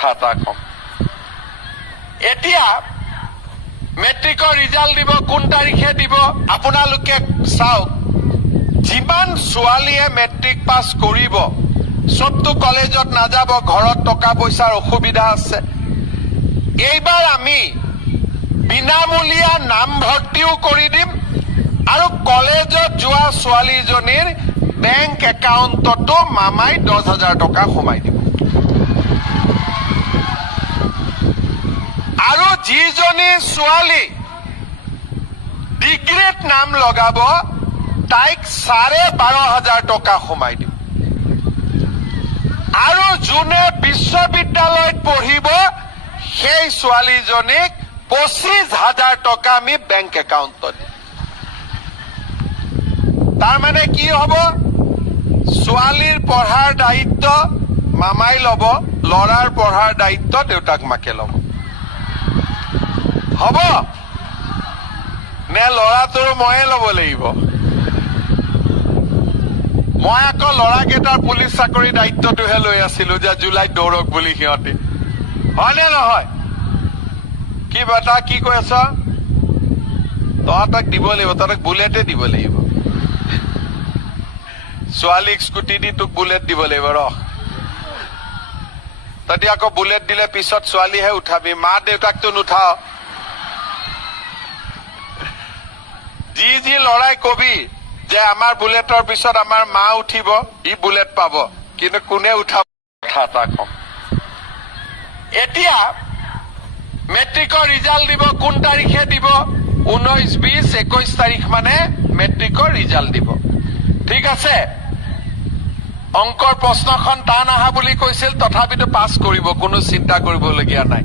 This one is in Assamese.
কথা এটা কম এতিয়া মেট্ৰিকৰ ৰিজাল্ট দিব কোন তাৰিখে দিব আপোনালোকে চাওক যিমান ছোৱালীয়ে মেট্ৰিক পাছ কৰিব সবটো কলেজত নাযাব ঘৰত টকা পইচাৰ অসুবিধা আছে এইবাৰ আমি বিনামূলীয়া নামভৰ্তিও কৰি দিম আৰু কলেজত যোৱা ছোৱালীজনীৰ বেংক একাউণ্টতো মামাই 10,000 টকা সোমাই দিব আৰু যিজনী ছোৱালী ডিগ্ৰীত নাম লগাব তাইক 12,500 টকা সোমাই দিব আৰু যোনে বিশ্ববিদ্যালয়ত পঢ়িব সেই ছোৱালীজনীক 25,000 টকা আমি বেংক একাউণ্টত দিম তাৰমানে কি হ'ব ছোৱালীৰ পঢ়াৰ দায়িত্ব মামাই ল'ব ল'ৰাৰ পঢ়াৰ দায়িত্ব দেউতাক মাকে ল'ব হ'ব নে ল'ৰাটোৰ ময়ে ল'ব লাগিব মই আকৌ ল'ৰাকেইটাৰ পুলিচ চাকৰি দায়িত্বটোহে লৈ আছিলো যে জুলাইত দৌৰক বুলি সিহঁতে হয়নে নহয় কি বেটা কি কৈ আছ তহঁতক দিব লাগিব তহঁতক বুলেটে দিব লাগিব ছোৱালীক স্কুটি দি তোক বুলেট দিব লাগিব ৰহ তহঁতি আকৌ বুলেট দিলে পিছত ছোৱালীহে উঠাবি মা দেউতাকতো নুঠাও যি লৰাই কবি যে আমাৰ বুলেটৰ পিছত আমাৰ মা উঠিব ই বুলেট পাব কিন্তু কোনে উঠাব কথা এটা কম এতিয়া মেট্ৰিকৰ ৰিজাল্ট দিব কোন তাৰিখে দিব 19, 20, 21 তাৰিখ মানে মেট্ৰিকৰ ৰিজাল্ট দিব ঠিক আছে অংকৰ প্ৰশ্নখন টান আহা বুলি কৈছিল তথাপিতো পাছ কৰিব কোনো চিন্তা কৰিবলগীয়া নাই